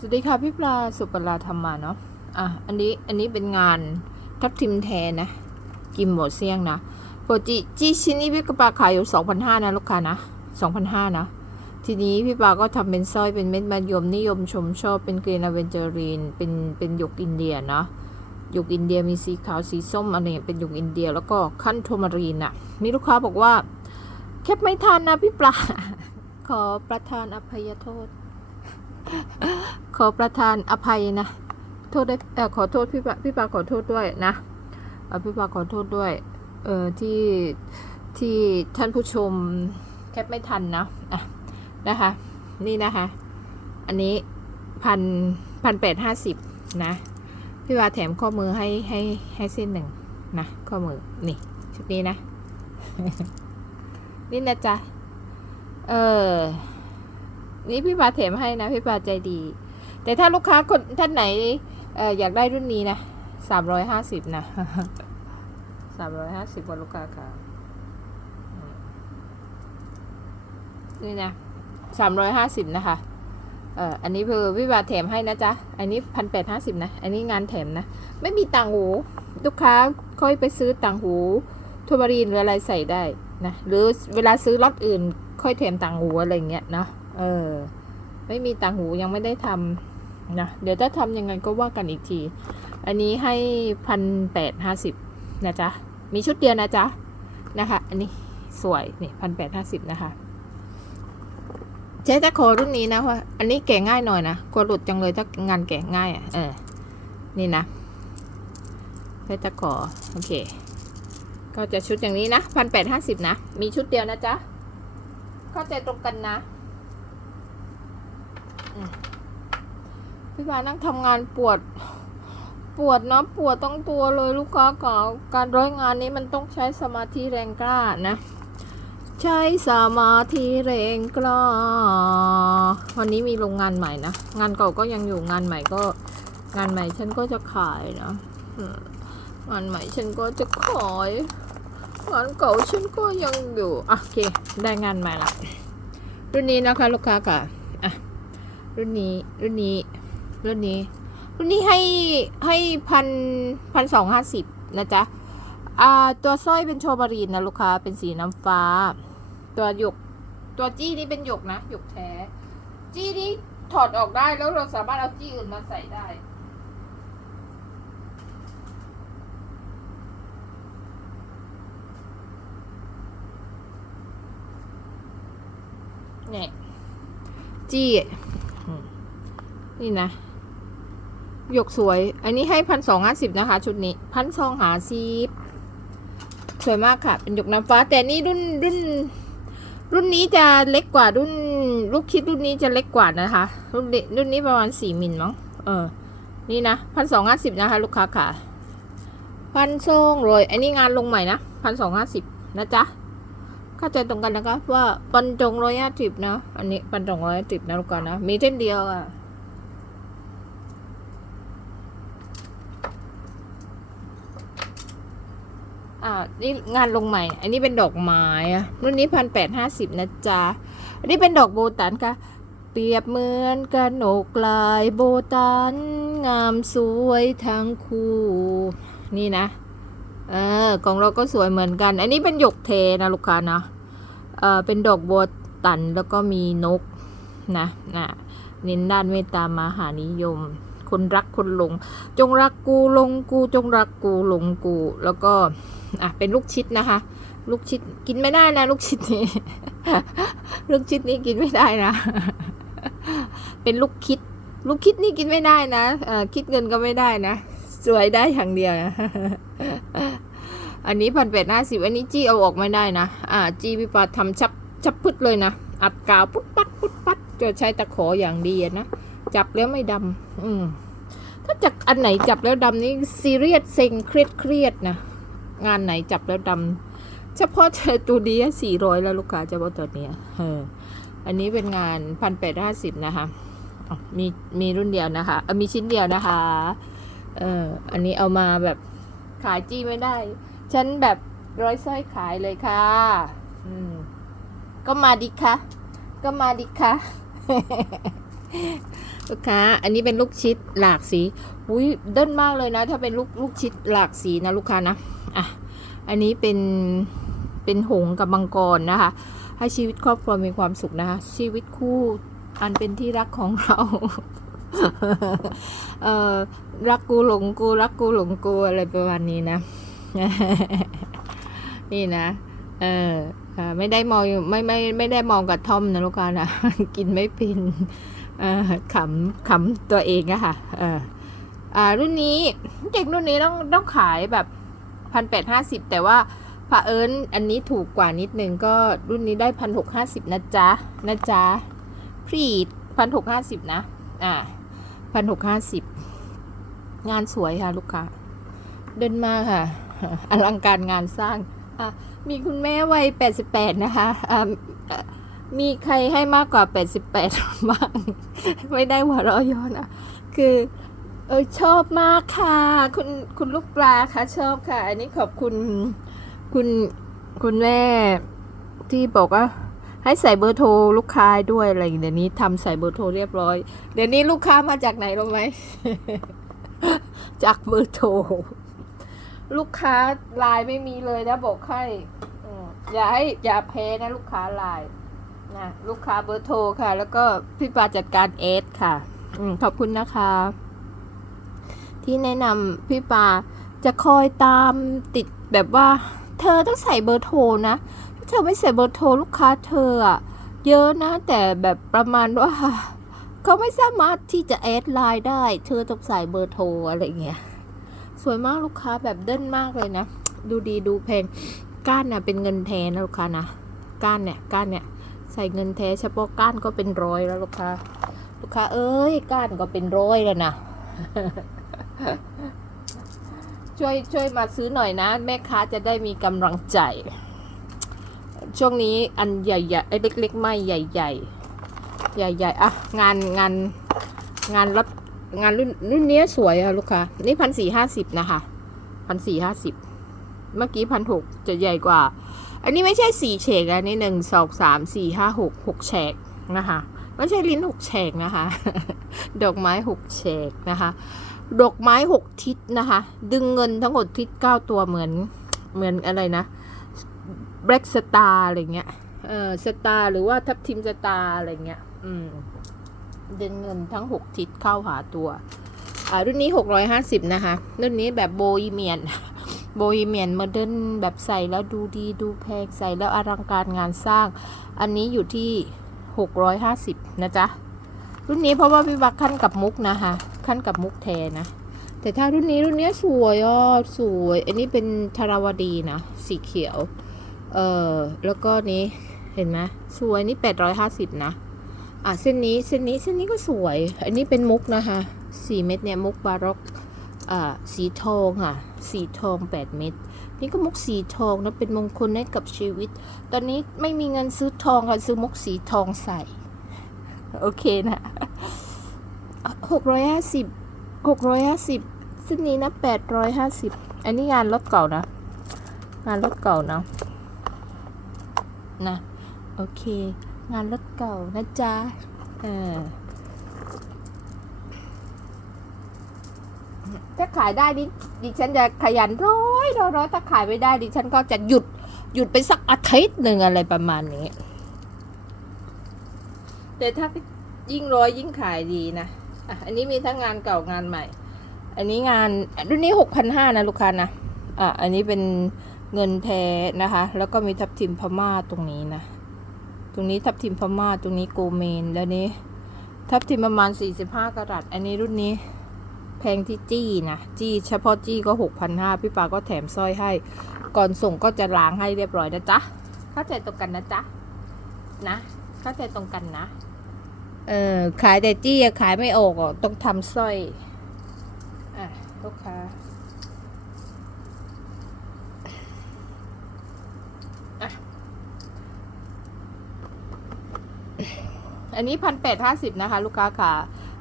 สวัสดีค่ะพี่ปลาสุปราธรรมาเนาะอะอันนี้อันนี้เป็นงานทับทิมแทนนะ กิมหมดเสี่ยงนะปกติจีชิ้นนี้พี่กระปาขายอยู่สองพันห้านะลูกค้านะสองพันห้านะ ทีนี้พี่ปาก็ทำเป็นสร้อยเป็นเม็ดมะยมนิยมชมชอบเป็นกรีนอเวนเจอรีนเป็นเป็นหยกอินเดียเนาะหยกอินเดียมีสีขาวสีส้มอะไรเป็นหยกอินเดีย แล้วก็ขั้นโทมารีนอะมีลูกค้าบอกว่าแคปไม่ทันนะพี่ปลาขอประทานอภัยโทษ ขอประทานอภัยนะ โทษได้ขอโทษพี่ปาพี่ปาขอโทษด้วยนะพี่ปาขอโทษด้วย เออที่ที่ท่านผู้ชมแคปไม่ทันนะอะนะคะ นี่นะคะ อันนี้พันพันแปดห้าสิบนะ พี่ปาแถมข้อมือให้ให้ให้เส้นหนึ่งนะข้อมือนี่ชุดนี้นะ นี่นะจ๊ะ เออ นี่พี่ปาแถมให้นะพี่ปาใจดี แต่ถ้าลูกค้าคนท่านไหนอออยากได้รุ่นนี้นะสามร้อยห้าสิบนะสามร้อยห้าสิบกว่าลูกค้าค่ะนี่นะสามร้อยห้าสิบนะคะเอออันนี้คือพี่ปาแถมให้นะจ๊ะ อันนี้พันแปดห้าสิบนะ อันนี้งานแถมนะ ไม่มีต่างหู ลูกค้าค่อยไปซื้อต่างหูทัวบารีนหรืออะไรใส่ได้นะ หรือเวลาซื้อล็อตอื่นค่อยแถมต่างหูอะไรเงี้ยเนาะ เออ ไม่มีต่างหูยังไม่ได้ทำนะ เดี๋ยวถ้าทำยังไงก็ว่ากันอีกที อันนี้ให้พันแปดห้าสิบนะจ๊ะ มีชุดเดียวนะจ๊ะ นะคะ อันนี้สวยนี่พันแปดห้าสิบนะคะใช้ตะขอรุ่นนี้นะว่าอันนี้แกะง่ายหน่อยนะกลัวหลุดจังเลยถ้างานแกะง่ายอะ เออ นี่นะใช้ตะขอโอเค ก็จะชุดอย่างนี้นะพันแปดห้าสิบนะ มีชุดเดียวนะจ๊ะ เข้าใจตรงกันนะ พี่ปานั่งทำงานปวด ปวดนะปวดต้องตัวเลยลูกค้าก่าการร้อยงานนี้มันต้องใช้สมาธิแรงกล้านะ ใช้สมาธิแรงกล้า วันนี้มีโรงงานใหม่นะ งานเก่าก็ยังอยู่งานใหม่ก็ งานใหม่ฉันก็จะขายนะงานใหม่ฉันก็จะขายงานเก่าฉันก็ยังอยู่โอเคได้งานใหม่ละรุ่นนี้นะคะลูกค้าค่ะอะรุ่นนี้รุ่นนี้ รุ่นนี้ รุ่นนี้ให้ให้พันพันสองห้าสิบนะจ๊ะอ่าตัวสร้อยเป็นโชบารีนนะลูกค้าเป็นสีน้ำฟ้า ตัวหยก ตัวจี้นี่เป็นหยกนะหยกแท้ จี้นี่ถอดออกได้แล้วเราสามารถเอาจี้อื่นมาใส่ได้เนี่ยจี้นี่นะ หยกสวย อันนี้ให้พันสองห้าสิบนะคะ ชุดนี้พันสองหาซีบสวยมากค่ะ เป็นหยกน้ำฟ้า แต่นี่รุ่นรุ่น รุ่นนี้จะเล็กกว่ารุ่น ลูกคิดรุ่นนี้จะเล็กกว่านะคะ รุ่นรุ่นนี้ประมาณสี่มิลมั้ง เออ นี่นะพันสองห้าสิบนะคะ ลูกค้าค่ะพันสองรอยอันนี้งานลงใหม่นะพันสองห้าสิบนะจ๊ะ เข้าใจตรงกันนะคะว่าปันจงร้อยห้าสิบนะ อันนี้ปันจงร้อยห้าสิบนะลูกค้านะ มีเส้นเดียวอะ อ่านี่งานลงใหม่ อันนี้เป็นดอกไม้รุ่นนี้พันแปดห้าสิบนะจ๊ะ อันนี้เป็นดอกโบตันค่ะ เปรียบเหมือนกระหนกลายโบตัน งามสวยทั้งคู่ นี่นะ เออ ของเราก็สวยเหมือนกัน อันนี้เป็นหยกเทนะลูกค้านะเออเป็นดอกโบตันแล้วก็มีนกนะนะเน้นด้านเมตตามหานิยม คนรักคนหลง จงรักกูหลงกู จงรักกูหลงกู แล้วก็อะเป็นลูกชิดนะคะ ลูกชิดกินไม่ได้นะ ลูกชิดนี้ ลูกชิดนี้กินไม่ได้นะ เป็นลูกคิด ลูกคิดนี่กินไม่ได้นะอคิดเงินก็ไม่ได้นะสวยได้อย่างเดียวนะอันนี้พันแปดห้าสิบอันนี้จี้เอาออกไม่ได้นะ อ่า จี้พิปาทำชับชับพึดเลยนะ อัดกาวปุ๊ดปัดปุ๊ดปัดจะใช้ตะขออย่างดีนะ จับแล้วไม่ดำอืมถ้าจากอันไหนจับแล้วดำนี่ซีเรียสเซ็งเครียดเครียดนะงานไหนจับแล้วดำเฉพาะเธอตัวนี้สี่ร้อยแล้วลูกค้าเฉพาะตัวนี้เอออันนี้เป็นงานพันแปดห้าสิบนะคะมีมีรุ่นเดียวนะคะมีชิ้นเดียวนะคะเอออันนี้เอามาแบบขายจี้ไม่ได้ ฉันแบบร้อยสร้อยขายเลยค่ะ อืม ก็มาดิคะ ก็มาดิคะ ลูกค้า อันนี้เป็นลูกชิดหลากสีอุ้ยเดินมากเลยนะ ถ้าเป็นลูกลูกชิดหลากสีนะลูกค้านะ อะ อันนี้เป็นเป็นหงกับมังกรนะคะ ให้ชีวิตครอบครัวมีความสุขนะคะ ชีวิตคู่อันเป็นที่รักของเราเออรักกูหลงกูรักกูหลงกูอะไรประมาณนี้นะ นี่นะเออไม่ได้มองไม่ไม่ไม่ได้มองกระท่อมนะลูกค้านะกินไม่เป็น ขำขำตัวเองอะค่ะอ่ารุ่นนี้เด็กรุ่นนี้ต้องต้องขายแบบพันแปดห้าสิบแต่ว่าผาเอิญอันนี้ถูกกว่านิดนึงก็รุ่นนี้ได้พันหกห้าสิบนะจ๊ะนะจ๊ะพรีดพันหกห้าสิบนะ อ่าพันหกห้าสิบงานสวยค่ะลูกค้าเดินมาค่ะ อลังการงานสร้างอะมีคุณแม่วัย88นะคะอ่าเอ่อ มีใครให้มากกว่า 88บ้าง ไม่ได้หัวเราะย้อนนะคือ เออชอบมากค่ะ คุณคุณลูกปลาค่ะ ชอบค่ะ อันนี้ขอบคุณคุณคุณแม่ที่บอกว่าให้ใส่เบอร์โทรลูกค้าด้วยอะไรอย่างเดี๋ยวนี้ทำใส่เบอร์โทรเรียบร้อย เดี๋ยวนี้ลูกค้ามาจากไหนรู้ไหม จากเบอร์โทร ลูกค้าไลน์ไม่มีเลยนะบอกให้อืมอย่าให้อย่าแพ้นะลูกค้าไลน์ นะลูกค้าเบอร์โทรค่ะ แล้วก็พี่ปาจัดการเอสค่ะอืมขอบคุณนะคะ ที่แนะนำพี่ปาจะคอยตามติดแบบว่า เธอต้องใส่เบอร์โทรนะถ้าเธอไม่ใส่เบอร์โทรลูกค้าเธออะเยอะนะ แต่แบบประมาณว่าเขาไม่สามารถที่จะแอดไลน์ได้ เธอต้องใส่เบอร์โทรอะไรเงี้ยสวยมากลูกค้าแบบเดินมากเลยนะ ดูดีดูแพงก้านน่ะเป็นเงินแท้นะลูกค้านะก้านเนี่ยก้านเนี่ย ใส่เงินแท้เฉพาะก้านก็เป็นร้อยแล้วลูกค้า ลูกค้าเอ้ยก้านก็เป็นร้อยแล้วนะ ช่วยช่วยมาซื้อหน่อยนะ แม่ค้าจะได้มีกำลังใจ ช่วงนี้อันใหญ่ๆไอ้เล็กๆ ไม่ใหญ่ๆ ใหญ่ๆอะงานงานงานรับงานรุ่นรุ่นนี้สวยอะลูกค้า นี่พันสี่ห้าสิบนะคะพันสี่ห้าสิบเมื่อกี้พันหกจะใหญ่กว่า อันนี้ไม่ใช่สี่เฉกอันนี้หนึ่งสองสามสี่ห้าหกหกแฉกนะคะไม่ใช่ลิ้นหกแฉกนะคะ ดอกไม้หกแฉกนะคะ ดอกไม้หกทิศนะคะ ดึงเงินทั้งหมดทิศเก้าตัวเหมือนเหมือนอะไรนะ Black Star อะไรเงี้ยเออสตาร์หรือว่าทับทิมสตาร์อะไรเงี้ยอืมดึงเงินทั้ง6ทิศเข้าหาตัวอ่ารุ่นนี้650นะคะ รุ่นนี้แบบโบยเมียน โบยเมียนโมเดิร์นแบบใส่แล้วดูดีดูแพงใส่แล้วอลังการงานสร้าง อันนี้อยู่ที่ 650 นะจ๊ะ รุ่นนี้เพราะว่าพี่บักขั้นกับมุกนะคะขั้นกับมุกแทนนะ แต่ถ้ารุ่นนี้รุ่นนี้สวยอะสวย อันนี้เป็นธาราวดีนะ สีเขียว เออแล้วก็นี้เห็นไหมสวยนี่ 850 นะอะเส้นนี้เส้นนี้เส้นนี้ก็สวย อันนี้เป็นมุกนะคะสี่เม็ดเนี่ยมุกบาร็อก สีทองค่ะ สีทอง 8 เม็ด นี่ก็มุกสีทองนะ เป็นมงคลให้กับชีวิต ตอนนี้ไม่มีเงินซื้อทองค่ะซื้อมุกสีทองใส่ โอเคนะหกร้อยห้าสิบหกร้อยห้าสิบเส้นนี้นะแปดร้อยห้าสิบอันนี้งานรถเก่านะ งานรถเก่านะนะ โอเค งานรถเก่านะจ๊ะ เออ ถ้าขายได้ดิดิฉันจะขยันร้อยร้อยร้อยถ้าขายไม่ได้ดิฉันก็จะหยุดหยุดไปสักอาทิตย์หนึ่งอะไรประมาณนี้ แต่ถ้ายิ่งร้อยยิ่งขายดีนะอันนี้มีทั้งงานเก่างานใหม่ อันนี้งานรุ่นนี้หกพันห้านะลูกค้านะอะอันนี้เป็นเงินแท้นะคะ แล้วก็มีทับทิมพม่าตรงนี้นะ ตรงนี้ทับทิมพม่าตรงนี้โกเมนแล้วนี้ ทับทิมประมาณ45กรัตอันนี้รุ่นนี้ แพงที่จี้นะจี้เฉพาะจี้ก็6,500พี่ปาก็แถมสร้อยให้ ก่อนส่งก็จะล้างให้เรียบร้อยนะจ๊ะเข้าใจตรงกันนะจ๊ะนะเข้าใจตรงกันนะเออขายแต่จี้ขายไม่ออกอะต้องทำสร้อยอะลูกค้าอันนี้พันแปดห้าสิบนะคะ ลูกค้าค่ะ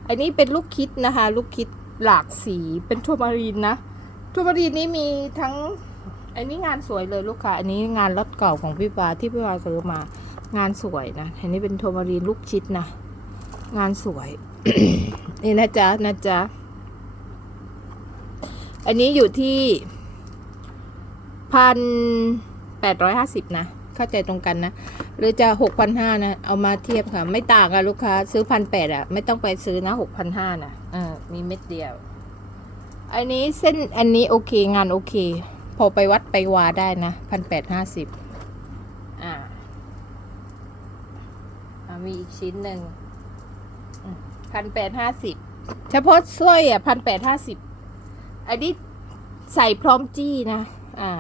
อันนี้เป็นลูกคิดนะคะ ลูกคิด หลากสีเป็นทัวมารีนนะทัวมารีนนี้มีทั้งอันนี้งานสวยเลยลูกค้าอันนี้งานรถเก่าของพี่ปาที่พี่ปาซื้อมางานสวยนะอันนี้เป็นทัวมารีนลูกชิดนะงานสวย นี่นะจ๊ะนะจ๊ะอันนี้อยู่ที่พันแปดร้อยห้าสิบนะเข้าใจตรงกันนะ หรือจะหกพันห้านะ เอามาเทียบค่ะ ไม่ต่างกันลูกค้า ซื้อพันแปดอะ ไม่ต้องไปซื้อนะหกพันห้านะอ่า มีเม็ดเดียว อันนี้เส้นอันนี้โอเคงานโอเค พอไปวัดไปวาได้นะพันแปดห้าสิบอ่าอ่ามีอีกชิ้นหนึ่งพันแปดห้าสิบเฉพาะสร้อยอะพันแปดห้าสิบอันนี้ใส่พร้อมจี้นะ อ่า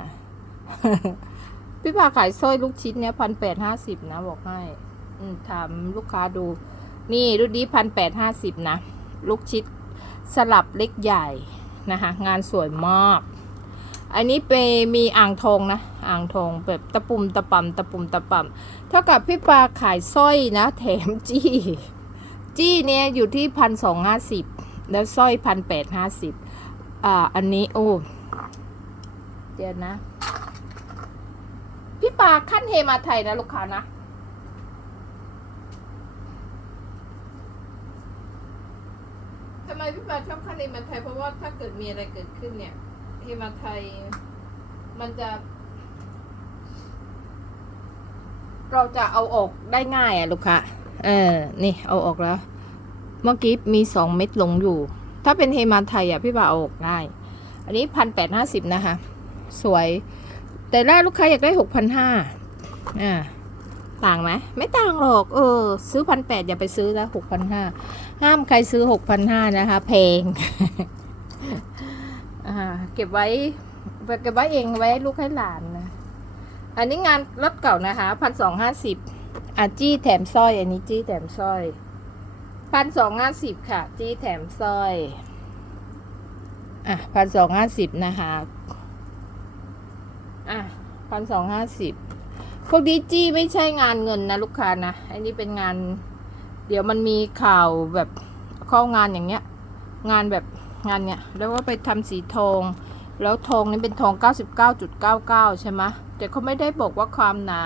พี่ปาขายสร้อยลูกชิ้นเนี้ยพันแปดห้าสิบนะบอกให้อืมถามลูกค้าดู นี่รุ่นนี้พันแปดห้าสิบนะ ลูกชิด สลับเล็กใหญ่นะคะงานสวยมาก อันนี้ไปมีอ่างทองนะอ่างทองแบบตะปุ่มตะปำตะปุ่มตะปำเท่ากับพี่ปลาขายสร้อยนะ แถมจี้ จี้เนี่ยอยู่ที่พันสองห้าสิบแล้วสร้อยพันแปดห้าสิบอ่าอันนี้โอ้เดี๋ยวนะ พี่ปลาขั้นเฮมาไทยนะลูกค้านะ ทำไมพี่ปาชอบขั้นเฮมาไทยเพราะว่าถ้าเกิดมีอะไรเกิดขึ้นเนี่ยเฮมาไทยมันจะ เราจะเอาออกได้ง่ายอะลูกค้าเออ นี่เอาออกแล้ว เมื่อกี้มีสองเม็ดหลงอยู่ ถ้าเป็นเฮมาไทยอะพี่ปาเอาออกง่าย อันนี้พันแปดห้าสิบนะคะ สวย แต่ล่าลูกค้าอยากได้หกพันห้าอ่าต่างไหมไม่ต่างหรอก เออ ซื้อพันแปดอย่าไปซื้อนะหกพันห้า ห้ามใครซื้อหกพันห้านะคะเพงเก็บไว้เก็บไว้เองไว้ลูกให้หลานนะ อันนี้งานรถเก่านะคะพันสองห้าสิบอะจี้แถมสร้อย อันนี้จี้แถมสร้อยพันสองห้าสิบค่ะ จี้แถมสร้อย อะพันสองห้าสิบนะคะ อะพันสองห้าสิบพวกดิจี้ไม่ใช่งานเงินนะลูกค้านะ อันนี้เป็นงาน เดี๋ยวมันมีข่าวแบบเข้างานอย่างเงี้ย งานแบบงานเนี้ยแล้วว่าไปทำสีทอง แล้วทองนี่เป็นทอง 99.99 ใช่ไหมแต่เขาไม่ได้บอกว่าความหนา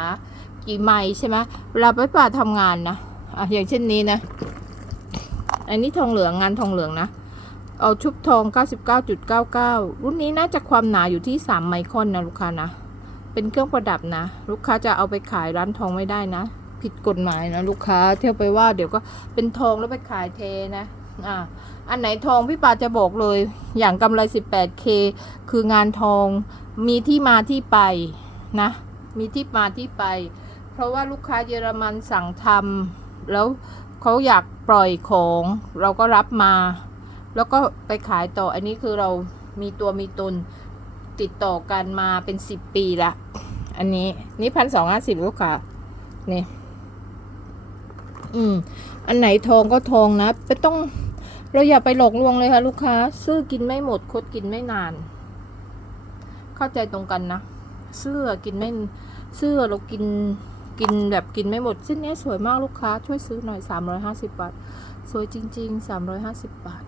กี่ไมล์ใช่ไหมเวลาไปป่าทำงานนะอะอย่างเช่นนี้นะ อันนี้ทองเหลืองงานทองเหลืองนะ เอาชุบทอง 99.99 รุ่นนี้น่าจะความหนาอยู่ที่ 3 ไมครอนนะลูกค้านะ เป็นเครื่องประดับนะ ลูกค้าจะเอาไปขายร้านทองไม่ได้นะ ผิดกฎหมายนะลูกค้าเที่ยวไปว่าเดี๋ยวก็เป็นทองแล้วไปขายเทนะอ่าอันไหนทองพี่ปาจะบอกเลย อย่างกำไร 18K คืองานทองมีที่มาที่ไปนะ มีที่มาที่ไป เพราะว่าลูกค้าเยอรมันสั่งทำแล้วเขาอยากปล่อยของเราก็รับมา แล้วก็ไปขายต่ออันนี้คือเรามีตัวมีตนติดต่อกันมาเป็นสิบปีละ อันนี้นี่พันสองห้าสิบลูกค้านี่ อืม อันไหนทองก็ทองนะไม่ต้อง เราอย่าไปหลอกลวงเลยค่ะ ลูกค้า ซื้อกินไม่หมดคดกินไม่นาน เข้าใจตรงกันนะเสื้อกินไม่เสื้อเรากินกินแบบกินไม่หมดเส้นนี้สวยมากลูกค้า ช่วยซื้อหน่อยสามร้อยห้าสิบบาท สวยจริงๆสามร้อยห้าสิบบาท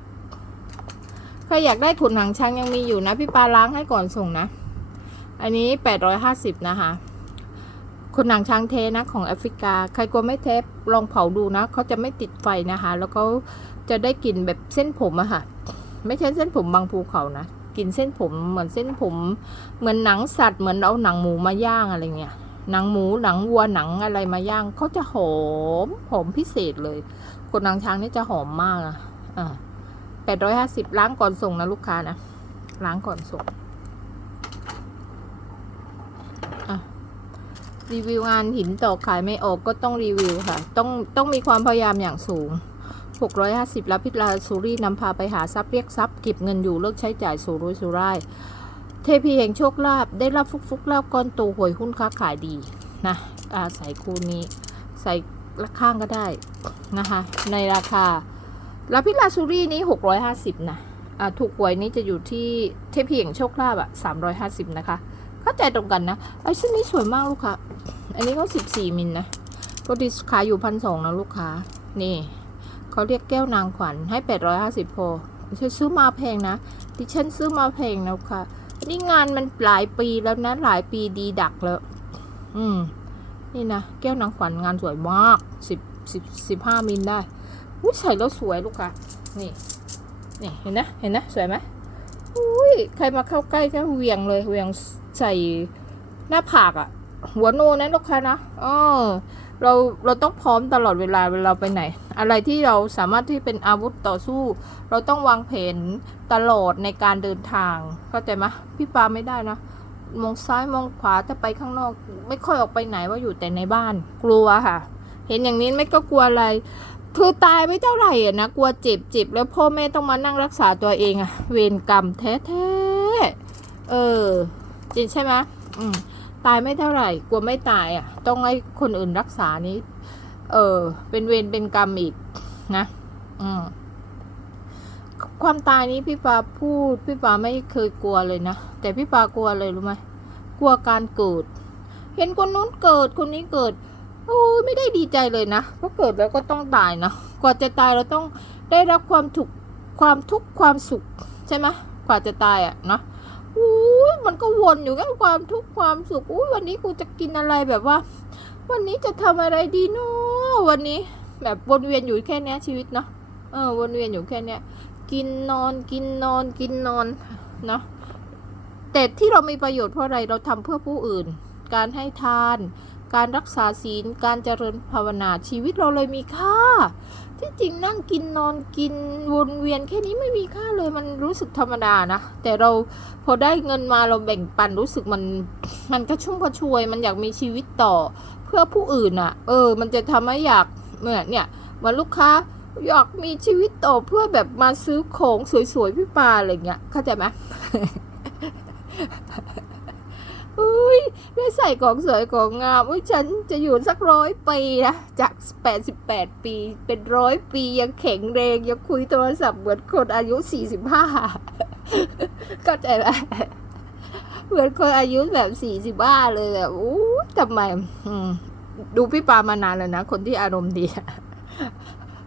ใครอยากได้ขุนหางช้างยังมีอยู่นะ พี่ปาล้างให้ก่อนส่งนะ อันนี้แปดร้อยห้าสิบนะคะ ขุนหางช้างเทนะของแอฟริกา ใครกลัวไม่เทปลองเผาดูนะเขาจะไม่ติดไฟนะคะ แล้วก็จะได้กลิ่นแบบเส้นผมอะค่ะ ไม่ใช่เส้นผมบางภูเขานะกลิ่นเส้นผมเหมือนเส้นผม เหมือนหนังสัตว์เหมือนเอาหนังหมูมาย่างอะไรเงี้ยหนังหมูหนังวัวหนังอะไรมาย่างเขาจะหอมหอมพิเศษเลยขุนหางช้างนี่จะหอมมากอะอ่าแปดร้อยห้าสิบล้างก่อนส่งนะลูกค้านะล้างก่อนส่งอะ รีวิวงานหินตอกขายไม่ออกก็ต้องรีวิวค่ะ ต้องต้องมีความพยายามอย่างสูง 650รับพิลาสุรีนำพาไปหาทรัพย์เรียกทรัพย์เก็บเงินอยู่เลิกใช้จ่ายสู่รุ่ยสู่ร่าย เทพีแห่งโชคลาภได้รับฟุกฟุกลาบก้อนโตหวยหุ้นค้าขายดีนะอาใส่คูนี้ ใส่ละข้างก็ได้นะคะ ในราคาลาพิลาซูรี่นี้ 650 นะอ่าถูกหวยนี้จะอยู่ที่เทพเพียงโชคลาภอะ350 นะคะ เข้าใจตรงกันนะไอ้เส้นนี้สวยมากลูกค้าอันนี้ก็14มิลนะก็ดิขายอยู่พันสองนะลูกค้า นี่เขาเรียกแก้วนางขวัญให้850พอไม่ใช่ซื้อมาแพงนะ ดิฉันซื้อมาแพงนะลูกค้าอันนี้งานมันหลายปีแล้วนะ หลายปีดีดักแล้ว อืม นี่นะ แก้วนางขวัญงานสวยมาก10 10 15มิลได้อุ้ยใส่แล้วสวยลูกค้านี่ นี่เห็นนะ เห็นนะ สวยไหมอุ้ย ใครมาเข้าใกล้ก็เหวียงเลยเหวียง ใส่หน้าผากอะหัวโนนะลูกค้านะเออเราเราต้องพร้อมตลอดเวลาเวลาไปไหน อะไรที่เราสามารถที่เป็นอาวุธต่อสู้ เราต้องวางแผนตลอดในการเดินทางเข้าใจไหมพี่ปาไม่ได้นะมองซ้ายมองขวาถ้าไปข้างนอก ไม่ค่อยออกไปไหนว่าอยู่แต่ในบ้าน กลัวค่ะ เห็นอย่างนี้ไม่ก็กลัวอะไรคือตายไม่เท่าไหร่อะนะกลัวเจ็บเจ็บแล้วพ่อแม่ต้องมานั่งรักษาตัวเองอะเวรกรรมแท้ๆเออ จริงใช่ไหมอืมตายไม่เท่าไหร่กลัวไม่ตายอะ ต้องให้คนอื่นรักษานี้ เออ เป็นเวรเป็นกรรมอีกนะ อืมความตายนี้พี่ปาพูด พี่ปาไม่เคยกลัวเลยนะ แต่พี่ปากลัวเลยรู้ไหมกลัวการเกิด เห็นคนนู้นเกิดคนนี้เกิดโอ้ยไม่ได้ดีใจเลยนะเพราะเกิดแล้วก็ต้องตายนะกว่าจะตายเราต้องได้รับความทุกข์ความทุกข์ความสุขใช่ไหมกว่าจะตายอะ่ะเนาะ อุ้ยมันก็วนอยู่กับความทุกข์ความสุขอุ้ยวันนี้กูจะกินอะไรแบบว่า วันนี้จะทำอะไรดีเนาะวันนี้ แบบวนเวียนอยู่แค่นี้ชีวิตเนาะเออวนเวียนอยู่แค่เนี้ยกินนอนกินนอนกินนอนเนาะแต่ที่เรามีประโยชน์เพราะอะไรเราทำเพื่อผู้อื่น การให้ทาน การรักษาศีล การเจริญภาวนาชีวิตเราเลยมีค่า ที่จริงนั่งกินนอนกินวนเวียนแค่นี้ไม่มีค่าเลยมันรู้สึกธรรมดานะ แต่เราพอได้เงินมาเราแบ่งปันรู้สึกมันมันกระชุ่มกระชวย มันอยากมีชีวิตต่อเพื่อผู้อื่นอะ่ะ เออ มันจะทำให้อยากเหมือนเนี่ยมือนลูกค้าอยากมีชีวิตต่อเพื่อแบบมาซื้อของสวยๆพี่ปาอะไรเงี้ยเข้าใจไหม อุ้ยได้ใส่ของสวยของงามอุ้ยฉันจะอยู่สักร้อยปีนะจากแปดสิบแปดปี เป็นร้อยปียังแข็งแรงยังคุยโทรศัพท์เหมือนคนอายุสี่สิบห้าเข้าใจไหมเหมือนคนอายุแบบสี่สิบห้าเลยแบบอู้ทำไมมดูพี่ปามานานแล้วนะ คนที่อารมณ์ดี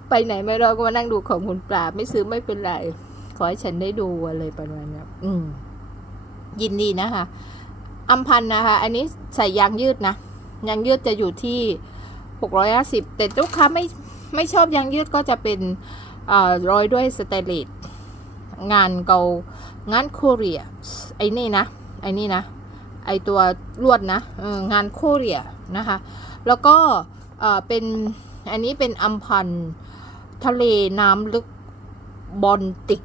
ไปไหนไม่รอก็มานั่งดูของคุณปลาไม่ซื้อไม่เป็นไร ขอให้ฉันได้ดูอะไรประมาณนี้อืม ยินดีนะคะ อัมพันธ์นะคะ อันนี้ใส่ยางยืดนะ ยางยืดจะอยู่ที่หกร้อยห้าสิบแต่ลูกค้าไม่ไม่ชอบยางยืดก็จะเป็นร้อยด้วยสเตนเลสงานเกางานโคเรียไอ้นี่นะไอ้นี่นะ ไอตัวลวดนะงานโคเรียนะคะ แล้วก็เอ่อเป็นอันนี้เป็นอัมพันธ์ทะเลน้ำลึกบอลติก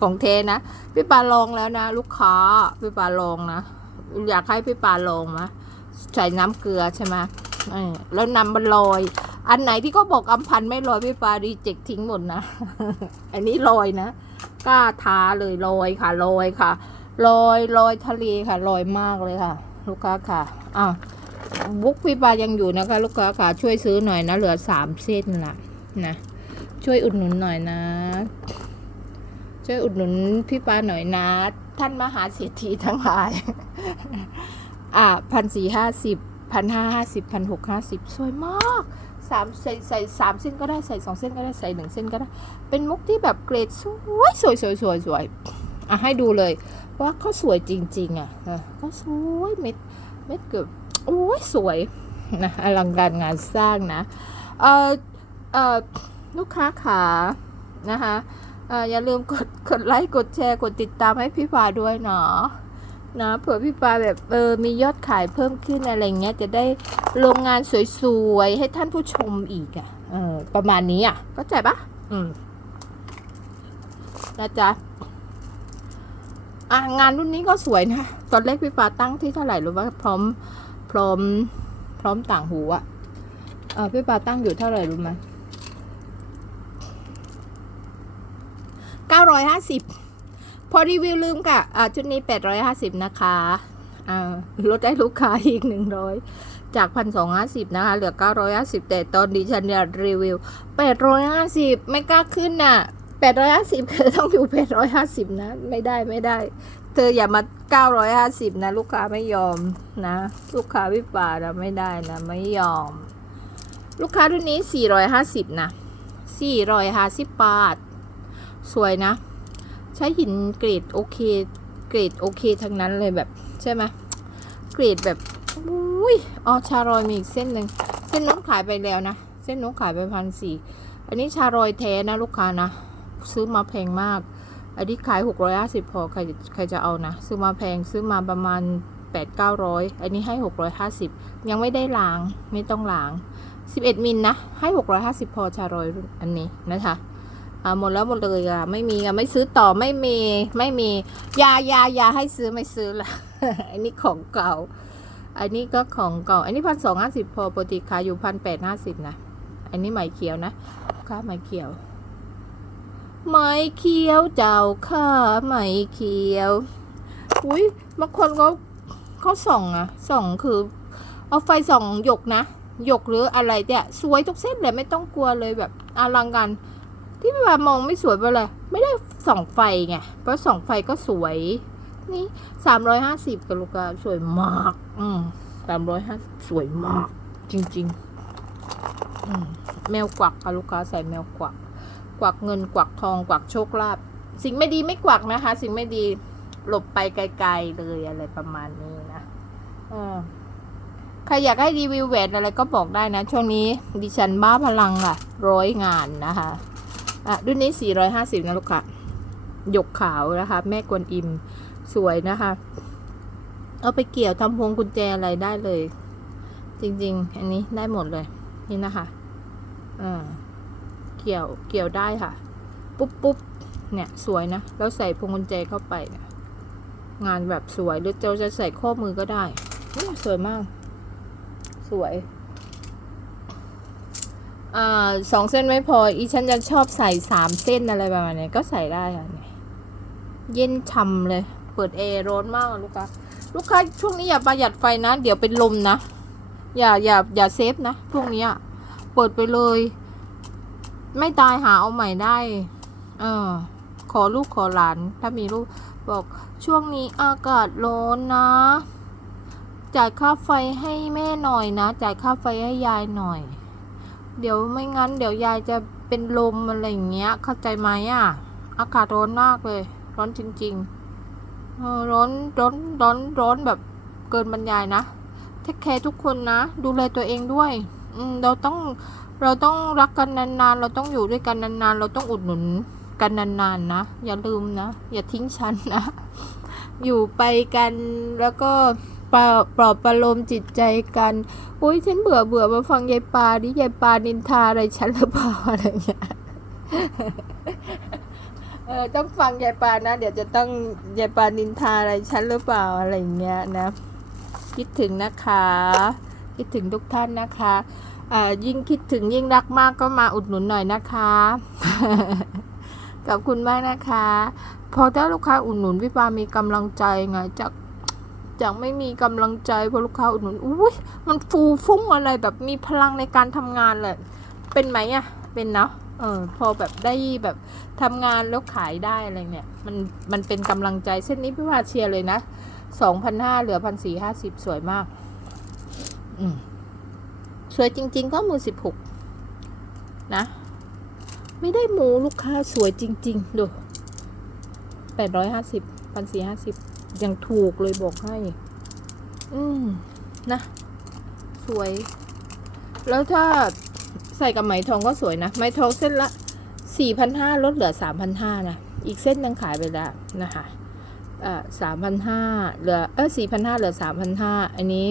ของเทนะพี่ปาลองแล้วนะ ลูกค้าพี่ปาลองนะอยากให้พี่ปาลองมะใส่น้ำเกลือใช่ไหมแล้วนำมันลอย อันไหนที่เขาบอกอัมพันไม่ลอยพี่ปารีเจ็คทิ้งหมดนะ อันนี้ลอยนะกล้าท้าเลยลอยค่ะลอยค่ะลอยลอยทะเลค่ะลอยมากเลยค่ะ ลูกค้าค่ะอ้าวบุ๊กพี่ปายังอยู่นะคะ ลูกค้าค่ะช่วยซื้อหน่อยนะ เหลือสามเส้นละนะช่วยอุดหนุนหน่อยนะ ช่วยอุดหนุนพี่ปาหน่อยนะ ท่านมหาเศรษฐีทั้งหลาย อะพันสี่ห้าสิบพันห้าห้าสิบพันหกห้าสิบสวยมากสามใส่ใส่สามเส้นก็ได้ใส่สองเส้นก็ได้ใส่หนึ่งเส้นก็ได้ เป็นมุกที่แบบเกรดสวยสวยสวยสวยสวยอะให้ดูเลย ว่าเขาสวยจริง ๆ อะอะเขาสวยเม็ดเม็ดเกือบโอ้ยสวยนะอลังการงานสร้างนะ เออเออลูกค้าขานะคะ อย่าลืมกดกดไลค์กดแชร์กดติดตามให้พี่ปาด้วยเนาะนะเผื่อพี่ปาแบบเออมียอดขายเพิ่มขึ้นอะไรเงี้ยจะได้โรงงานสวยๆ ให้ท่านผู้ชมอีกอะเออประมาณนี้อะเข้าใจปะอืมนะจ๊ะอะงานรุ่นนี้ก็สวยนะ ตอนแรกพี่ปาตั้งที่เท่าไหร่รู้ว่าพร้อมพร้อมพร้อมต่างหูอะเออพี่ปาตั้งอยู่เท่าไหร่รู้ไหม เก้าร้อยห้าสิบพอรีวิวลืมค่ะอ่าชุดนี้แปดร้อยห้าสิบนะคะอ่าลดได้ลูกค้าอีกหนึ่งร้อยจากพันสองห้าสิบนะคะ เหลือเก้าร้อยห้าสิบแต่ตอนดิฉันเนี่ยรีวิวแปดร้อยห้าสิบไม่กล้าขึ้นน่ะแปดร้อยห้าสิบคือต้องอยู่แปดร้อยห้าสิบนะ ไม่ได้ไม่ได้ เธออย่ามาเก้าร้อยห้าสิบนะ ลูกค้าไม่ยอมนะ ลูกค้าพี่ป่านะไม่ได้นะ ไม่ยอม ลูกค้ารุ่นนี้สี่ร้อยห้าสิบนะสี่ร้อยห้าสิบบาท สวยนะ ใช้หินเกรดโอเค เกรดโอเคทั้งนั้นเลยแบบใช่ไหมเกรดแบบอุ้ยอ๋อชารอยมีอีกเส้นหนึ่งเส้นน้นขายไปแล้วนะ เส้นนุขายไปพันสี่อันนี้ชารอยแท้นะลูกค้านะ ซื้อมาแพงมาก อันนี้ขายหกร้อยห้าสิบพอใครใครจะเอานะ ซื้อมาแพงซื้อมาประมาณแปดเก้าร้อยอันนี้ให้หกร้อยห้าสิบยังไม่ได้ล้างไม่ต้องล้างสิบเอ็ดมิลนะ ให้หกร้อยห้าสิบพอชารอยอันนี้นะคะ อ่าหมดแล้วหมดเลยอะไม่มีอะไม่ซื้อต่อไม่มีไม่มียายายาให้ซื้อไม่ซื้อละอันนี้ของเก่า อันนี้ก็ของเก่า อันนี้พันสองห้าสิบพอปกติขายอยู่พันแปดห้าสิบนะอันนี้ไหมเขียวนะค่าไหมเขียวไหมเขียวเจ้าค่าไหมเขียวอุ้ยบางคนเขาเขาส่องอะส่องคือ เอาไฟส่องหยกนะหยกหรืออะไรเนี่ยสวยทุกเส้นเลยไม่ต้องกลัวเลยแบบอลังการ ที่เวลามองไม่สวยไปเลยไม่ได้ส่องไฟไง เพราะส่องไฟก็สวย นี่สามร้อยห้าสิบกับลูกค้าสวยมาก อืมสามร้อยห้าสวยมาก จริงๆอืมแมวกวักค่ะลูกค้าใส่แมวกวัก กวักเงินกวักทองกวักโชคลาภสิ่งไม่ดีไม่กวักนะคะ สิ่งไม่ดีหลบไปไกลๆเลยอะไรประมาณนี้นะอใครอยากให้รีวิวแหวนอะไรก็บอกได้นะ ช่วงนี้ดิฉันบ้าพลังอะร้อยงานนะคะ อะรุ่นนี้ 450 นะลูกค้าหยกขาวนะคะ แม่กวนอิมสวยนะคะ เอาไปเกี่ยวทำพวงกุญแจอะไรได้เลย จริง ๆ อันนี้ได้หมดเลย นี่นะคะอ่าเกี่ยวเกี่ยวได้ค่ะ ปุ๊บปุ๊บเนี่ยสวยนะ แล้วใส่พวงกุญแจเข้าไปเนี่ยงานแบบสวยหรือเราจะใส่ข้อมือก็ได้ สวยมาก สวย สองเส้นไม่พอ อีฉันจะชอบใส่สามเส้นอะไรประมาณนี้ก็ใส่ได้ค่ะเนี่ยเย็นช่ำเลย เปิดแอร์ร้อนมากลูกค้าลูกค้าช่วงนี้อย่าประหยัดไฟนะ เดี๋ยวเป็นลมนะ อย่าอย่าอย่าเซฟนะช่วงนี้อะเปิดไปเลย ไม่ตายหาเอาใหม่ได้ เออ ขอลูกขอหลาน ถ้ามีลูกบอกช่วงนี้อากาศร้อนนะ จ่ายค่าไฟให้แม่หน่อยนะ จ่ายค่าไฟให้ยายหน่อย เดี๋ยวไม่งั้น เดี๋ยวยายจะเป็นลมอะไรอย่างเงี้ย เข้าใจไหมอะ อากาศร้อนมากเลย ร้อนจริงๆเออร้อนร้อนร้อนร้อนแบบเกินบรรยายนะเทคแคร์ทุกคนนะ ดูแลตัวเองด้วย อืมเราต้องเราต้องรักกันนานๆ เราต้องอยู่ด้วยกันนานๆ เราต้องอุดหนุนกันนานๆนะ อย่าลืมนะ อย่าทิ้งฉันนะ อยู่ไปกันแล้วก็ ปลอบปลอบประโลมจิตใจกันโอ้ยฉันเบื่อเบื่อมาฟังยายปาดิยายปานินทาอะไรฉันหรือเปล่าอะไรเงี้ยเออต้องฟังยายปานะ เดี๋ยวจะต้องยายปานินทาอะไรฉันหรือเปล่าอะไรเงี้ยนะ คิดถึงนะคะ คิดถึงทุกท่านนะคะอ่ายิ่งคิดถึงยิ่งรักมากก็มาอุดหนุนหน่อยนะคะขอบคุณมากนะคะ พอถ้าลูกค้าอุดหนุนพี่ปามีกำลังใจไงจาก จากไม่มีกำลังใจพอลูกค้าอุดหนุนอุ้ยมันฟูฟุ้งอะไรแบบมีพลังในการทำงานเลยเป็นไหมอะเป็นเนาะเออพอแบบได้แบบทำงานแล้วขายได้อะไรเนี่ยมันมันเป็นกำลังใจเส้นนี้พี่ว่าเชียร์เลยนะสองพันห้าเหลือพันสี่ห้าสิบสวยมาก อืมสวยจริง ๆ ก็มือสิบหกนะ ไม่ได้หมูลูกค้าสวยจริง ๆ ดูแปดร้อยห้าสิบ พันสี่ห้าสิบยังถูกเลยบอกให้ อืมนะ สวย แล้วถ้าใส่กับไหมทองก็สวยนะ ไหมทองเส้นละสี่พันห้าลดเหลือสามพันห้านะ อีกเส้นยังขายไปแล้วนะคะอ่าสามพันห้าเหลือ เออสี่พันห้าเหลือสามพันห้าอันนี้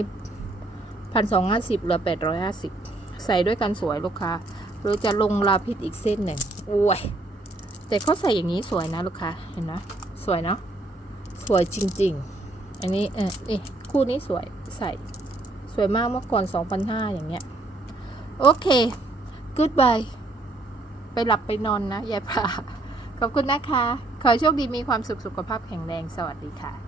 พันสองห้าสิบเหลือแปดร้อยห้าสิบใส่ด้วยกันสวยลูกค้าหรือจะลงลาพิษอีกเส้นหนึ่งโอ้ยแต่เขาใส่อย่างนี้สวยนะลูกค้า เห็นไหมสวยเนาะ สวยจริง ๆ อันนี้เออนี่คู่นี้สวยใส่สวยมากเมื่อก่อน2,500อย่างเงี้ย โอเค goodbye ไปหลับไปนอนนะยายพาขอบคุณนะคะ ขอให้โชคดีมีความสุขสุขภาพแข็งแรง สวัสดีค่ะ